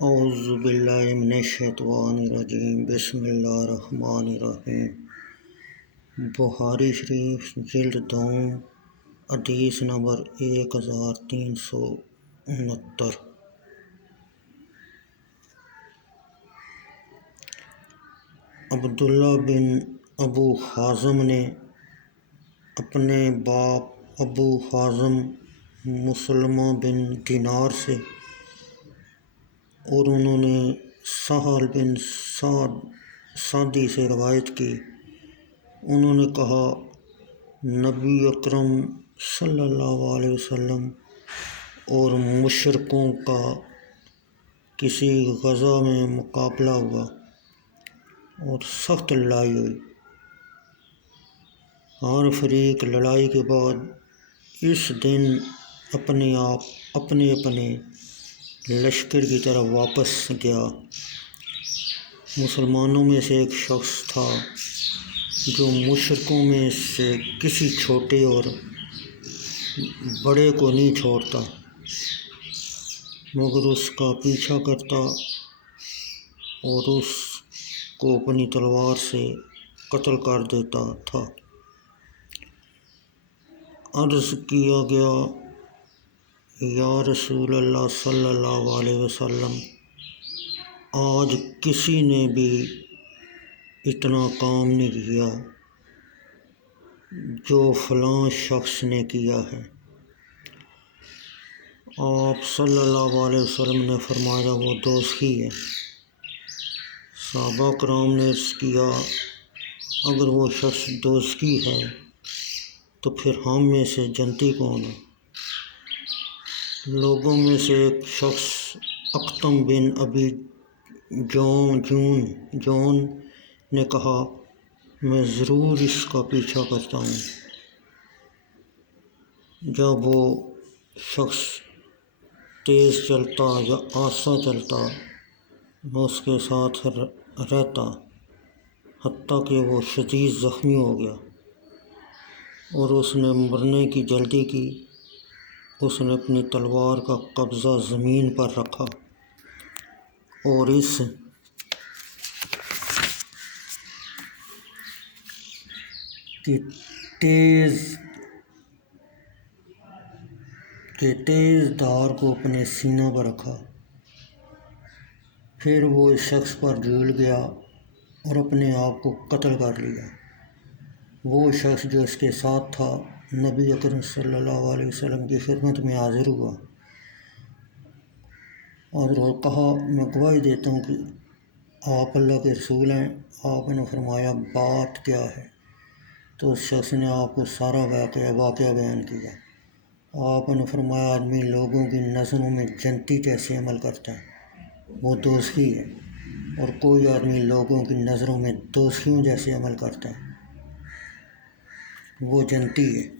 اعوذ باللہ من الشیطان الرجیم بسم اللہ الرحمن الرحیم۔ بخاری شریف جلد دوم حدیث نمبر 1369۔ عبداللہ بن ابو حازم نے اپنے باپ ابو حازم مسلمہ بن دینار سے اور انہوں نے سہل بن سعدی سے روایت کی، انہوں نے کہا نبی اکرم صلی اللہ علیہ وسلم اور مشرکوں کا کسی غزہ میں مقابلہ ہوا اور سخت لڑائی ہوئی۔ ہر فریق لڑائی کے بعد اس دن اپنے لشکر کی طرف واپس گیا۔ مسلمانوں میں سے ایک شخص تھا جو مشرکوں میں سے کسی چھوٹے اور بڑے کو نہیں چھوڑتا مگر اس کا پیچھا کرتا اور اس کو اپنی تلوار سے قتل کر دیتا تھا۔ عرض کیا گیا یا رسول اللہ صلی اللہ علیہ وسلم، آج کسی نے بھی اتنا کام نہیں کیا جو فلاں شخص نے کیا ہے۔ آپ صلی اللہ علیہ وسلم نے فرمایا وہ دوزخی ہے۔ صحابہ کرام نے عرض کیا اگر وہ شخص دوزخی ہے تو پھر ہم میں سے جنتی کون ہے؟ لوگوں میں سے ایک شخص اقتم بن ابی جون نے کہا میں ضرور اس کا پیچھا کرتا ہوں۔ جب وہ شخص تیز چلتا یا آہستہ چلتا میں اس کے ساتھ رہتا حتیٰ کہ وہ شدید زخمی ہو گیا اور اس نے مرنے کی جلدی کی۔ اس نے اپنی تلوار کا قبضہ زمین پر رکھا اور اس کی تیز دھار کو اپنے سینہ پر رکھا۔ پھر وہ اس شخص پر جھول گیا اور اپنے آپ کو قتل کر لیا۔ وہ شخص جو اس کے ساتھ تھا نبی اکرم صلی اللہ علیہ وسلم کی خدمت میں حاضر ہوا اور کہا میں گواہی دیتا ہوں کہ آپ اللہ کے رسول ہیں۔ آپ نے فرمایا بات کیا ہے؟ تو اس شخص نے آپ کو سارا واقعہ بیان کیا۔ آپ نے فرمایا آدمی لوگوں کی نظروں میں جنتی جیسے عمل کرتا ہے وہ دوزخی ہے، اور کوئی آدمی لوگوں کی نظروں میں دوزخیوں جیسے عمل کرتا ہے وہ جنتی ہے۔